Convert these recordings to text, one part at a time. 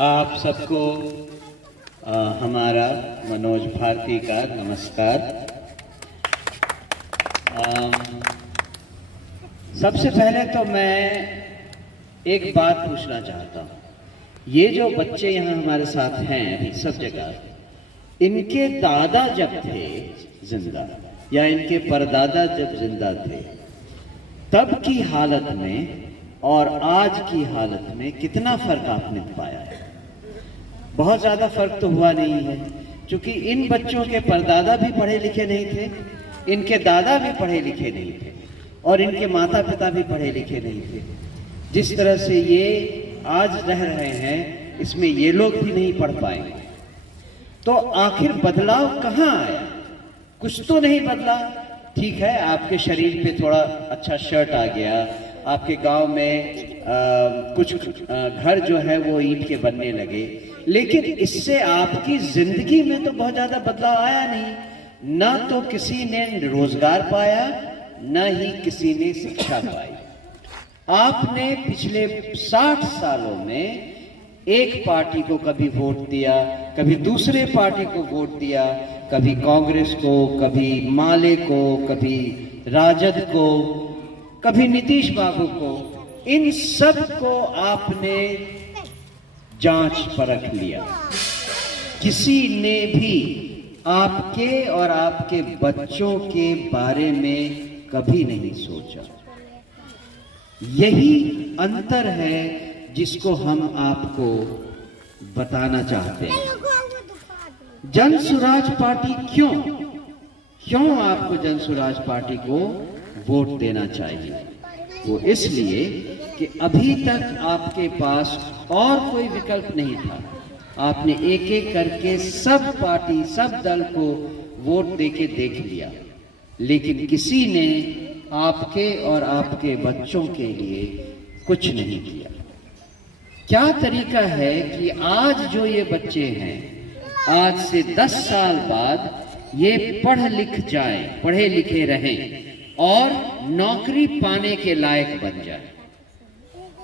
आप सबको हमारा मनोज भारती का नमस्कार। सबसे पहले तो मैं एक बात पूछना चाहता हूँ। ये जो बच्चे यहाँ हमारे साथ हैं अभी सब जगह, इनके दादा जब थे जिंदा या इनके परदादा जब जिंदा थे, तब की हालत में और आज की हालत में कितना फर्क आपने पाया है? बहुत ज्यादा फर्क तो हुआ नहीं है, क्योंकि इन बच्चों के परदादा भी पढ़े लिखे नहीं थे, इनके दादा भी पढ़े लिखे नहीं थे और इनके माता पिता भी पढ़े लिखे नहीं थे। जिस तरह से ये आज रह रहे हैं, इसमें ये लोग भी नहीं पढ़ पाएंगे। तो आखिर बदलाव कहाँ आया? कुछ तो नहीं बदला। ठीक है, आपके शरीर पे थोड़ा अच्छा शर्ट आ गया, आपके गांव में कुछ घर जो है वो ईंट के बनने लगे, लेकिन इससे आपकी जिंदगी में तो बहुत ज्यादा बदलाव आया नहीं। ना तो किसी ने रोजगार पाया, ना ही किसी ने शिक्षा पाई। आपने पिछले 60 सालों में एक पार्टी को कभी वोट दिया, कभी दूसरे पार्टी को वोट दिया, कभी कांग्रेस को, कभी माले को, कभी राजद को, कभी नीतीश बाबू को। इन सब को आपने जांच परख लिया। किसी ने भी आपके और आपके बच्चों के बारे में कभी नहीं सोचा। यही अंतर है जिसको हम आपको बताना चाहते हैं। जन स्वराज पार्टी क्यों आपको जन स्वराज पार्टी को वोट देना चाहिए? वो इसलिए कि अभी तक आपके पास और कोई विकल्प नहीं था। आपने एक एक करके सब पार्टी, सब दल को वोट देके देख लिया, लेकिन किसी ने आपके और आपके बच्चों के लिए कुछ नहीं किया। क्या तरीका है कि आज जो ये बच्चे हैं, आज से 10 साल बाद ये पढ़ लिख जाएं, पढ़े लिखे रहें और नौकरी पाने के लायक बन जाए?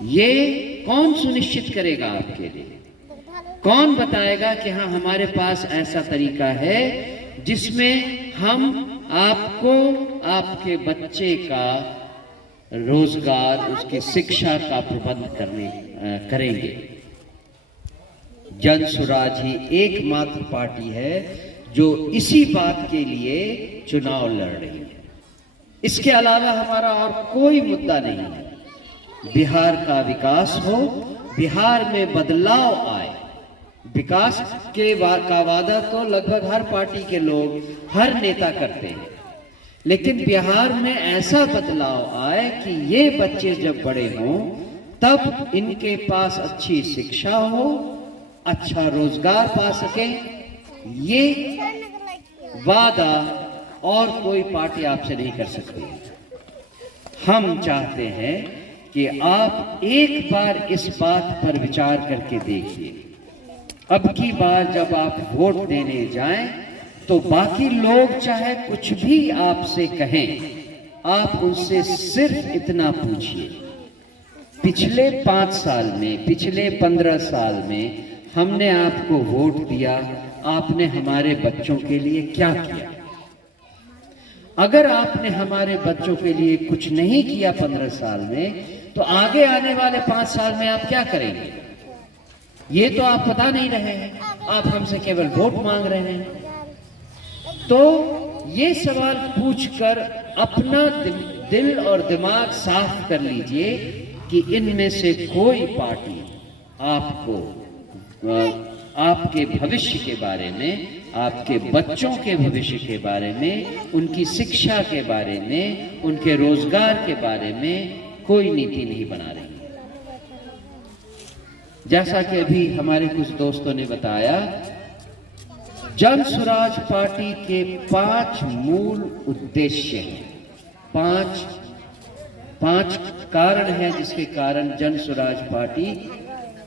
ये कौन सुनिश्चित करेगा आपके लिए? कौन बताएगा कि हाँ, हमारे पास ऐसा तरीका है जिसमें हम आपको, आपके बच्चे का रोजगार, उसकी शिक्षा का प्रबंध करेंगे? जन स्वराज ही एकमात्र पार्टी है जो इसी बात के लिए चुनाव लड़ रही है। इसके अलावा हमारा और कोई मुद्दा नहीं है। बिहार का विकास हो, बिहार में बदलाव आए। विकास का वादा तो लगभग हर पार्टी के लोग, हर नेता करते हैं, लेकिन बिहार में ऐसा बदलाव आए कि ये बच्चे जब बड़े हों तब इनके पास अच्छी शिक्षा हो, अच्छा रोजगार पा सकें। ये वादा और कोई पार्टी आपसे नहीं कर सकती। हम चाहते हैं कि आप एक बार इस बात पर विचार करके देखिए। अब की बार जब आप वोट देने जाएं तो बाकी लोग चाहे कुछ भी आपसे कहें, आप उनसे सिर्फ इतना पूछिए, पिछले 5 साल में, पिछले 15 साल में हमने आपको वोट दिया, आपने हमारे बच्चों के लिए क्या किया? अगर आपने हमारे बच्चों के लिए कुछ नहीं किया 15 साल में, तो आगे आने वाले 5 साल में आप क्या करेंगे? ये तो आप बता नहीं रहे हैं, आप हमसे केवल वोट मांग रहे हैं। तो ये सवाल पूछकर अपना दिल और दिमाग साफ कर लीजिए कि इनमें से कोई पार्टी आपको आपके भविष्य के बारे में, आपके बच्चों के भविष्य के बारे में, उनकी शिक्षा के बारे में, उनके रोजगार के बारे में कोई नीति नहीं बना रही। जैसा कि अभी हमारे कुछ दोस्तों ने बताया, जन स्वराज पार्टी के 5 मूल उद्देश्य हैं। 5 कारण हैं जिसके कारण जन स्वराज पार्टी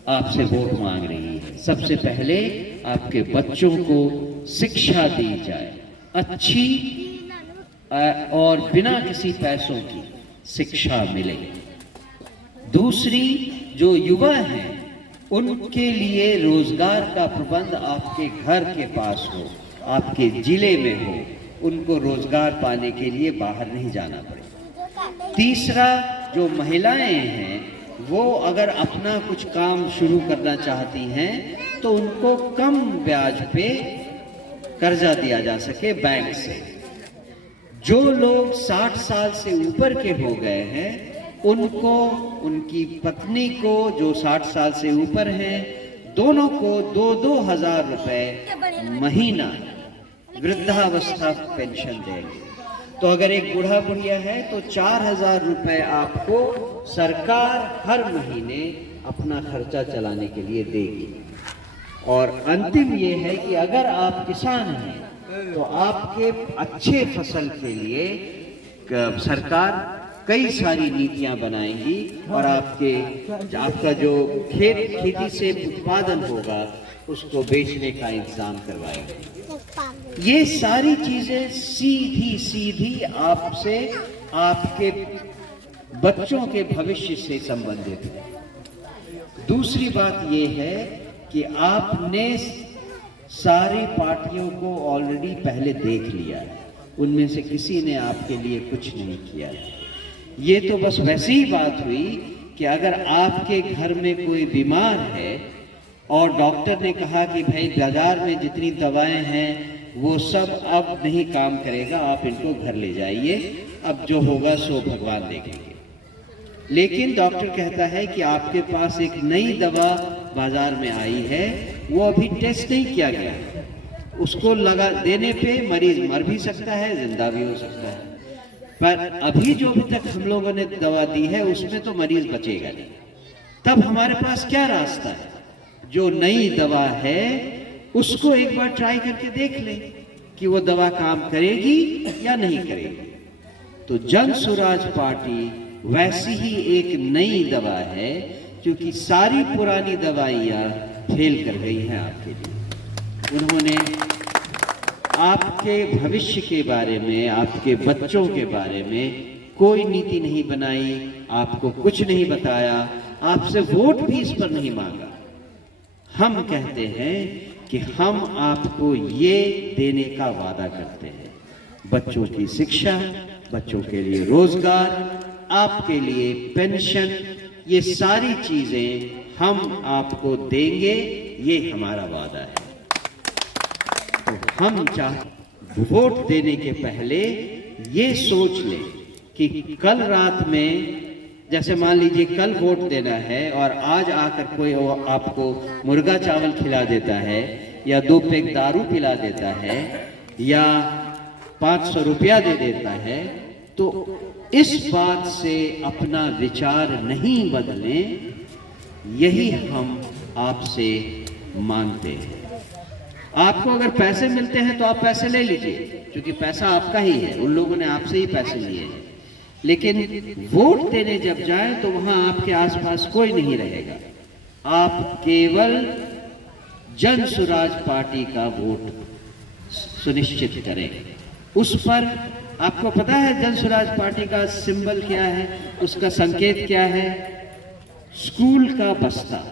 आपसे वोट मांग रही है। सबसे पहले आपके बच्चों को शिक्षा दी जाए, अच्छी और बिना किसी पैसों की शिक्षा मिले। दूसरी, जो युवा हैं उनके लिए रोजगार का प्रबंध आपके घर के पास हो, आपके जिले में हो, उनको रोजगार पाने के लिए बाहर नहीं जाना पड़े। तीसरा, जो महिलाएं हैं वो अगर अपना कुछ काम शुरू करना चाहती हैं तो उनको कम ब्याज पे कर्जा दिया जा सके बैंक से। जो लोग 60 साल से ऊपर के हो गए हैं उनको, उनकी पत्नी को जो 60 साल से ऊपर हैं, दोनों को 2-2 हजार रुपए महीना वृद्धावस्था पेंशन देंगे। तो अगर एक बूढ़ा बुढ़िया है तो 4,000 रुपए आपको सरकार हर महीने अपना खर्चा चलाने के लिए देगी। और अंतिम ये है कि अगर आप किसान हैं तो आपके अच्छे फसल के लिए सरकार कई सारी नीतियां बनाएंगी और आपका जो खेती से उत्पादन होगा उसको बेचने का इंतजाम करवाएंगे। ये सारी चीजें सीधी सीधी आपसे, आपके बच्चों के भविष्य से संबंधित है। दूसरी बात ये है कि आपने सारी पार्टियों को ऑलरेडी पहले देख लिया है, उनमें से किसी ने आपके लिए कुछ नहीं किया। ये तो बस वैसी ही बात हुई कि अगर आपके घर में कोई बीमार है और डॉक्टर ने कहा कि भाई बाजार में जितनी दवाएं हैं वो सब अब नहीं काम करेगा, आप इनको घर ले जाइए, अब जो होगा सो भगवान देखेंगे। लेकिन डॉक्टर कहता है कि आपके पास एक नई दवा बाजार में आई है, वो अभी टेस्ट नहीं किया गया, उसको लगा देने पे मरीज मर भी सकता है, जिंदा भी हो सकता है। पर अभी जो अभी तक हम लोगों ने दवा दी है उसमें तो मरीज बचेगा नहीं। तब हमारे पास क्या रास्ता है? जो नई दवा है उसको एक बार ट्राई करके देख लें कि वो दवा काम करेगी या नहीं करेगी। तो जन स्वराज पार्टी वैसी ही एक नई दवा है, क्योंकि सारी पुरानी दवाइयां फेल कर गई हैं आपके लिए। उन्होंने आपके भविष्य के बारे में, आपके बच्चों के बारे में कोई नीति नहीं बनाई, आपको कुछ नहीं बताया, आपसे वोट भी इस पर नहीं मांगा। हम कहते हैं कि हम आपको ये देने का वादा करते हैं, बच्चों की शिक्षा, बच्चों के लिए रोजगार, आपके लिए पेंशन, ये सारी चीजें हम आपको देंगे, ये हमारा वादा है। तो हम वोट देने के पहले ये सोच लें कि कल रात में, जैसे मान लीजिए कल वोट देना है और आज आकर कोई आपको मुर्गा चावल खिला देता है या 2 पैक दारू पिला देता है या 500 रुपया दे देता है, तो इस बात से अपना विचार नहीं बदलें, यही हम आपसे मांगते हैं। आपको अगर पैसे मिलते हैं तो आप पैसे ले लीजिए, क्योंकि पैसा आपका ही है, उन लोगों ने आपसे ही पैसे लिए हैं। लेकिन वोट देने जब जाए तो वहां आपके आसपास कोई नहीं रहेगा, आप केवल जन स्वराज पार्टी का वोट सुनिश्चित करें। उस पर आपको पता है जन स्वराज पार्टी का सिंबल क्या है, उसका संकेत क्या है? स्कूल का बस्ता,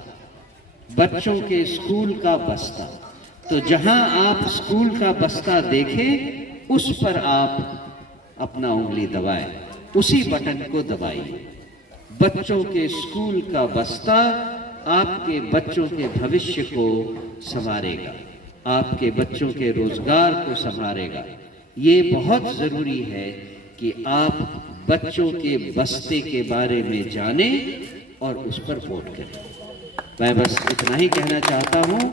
बच्चों के स्कूल का बस्ता। तो जहां आप स्कूल का बस्ता देखें उस पर आप अपना उंगली दबाएं, उसी बटन को दबाइए। बच्चों के स्कूल का बस्ता आपके बच्चों के भविष्य को संवारेगा, आपके बच्चों के रोजगार को संवारेगा। ये बहुत जरूरी है कि आप बच्चों के बस्ते के बारे में जानें और उस पर वोट करें। मैं बस इतना ही कहना चाहता हूं।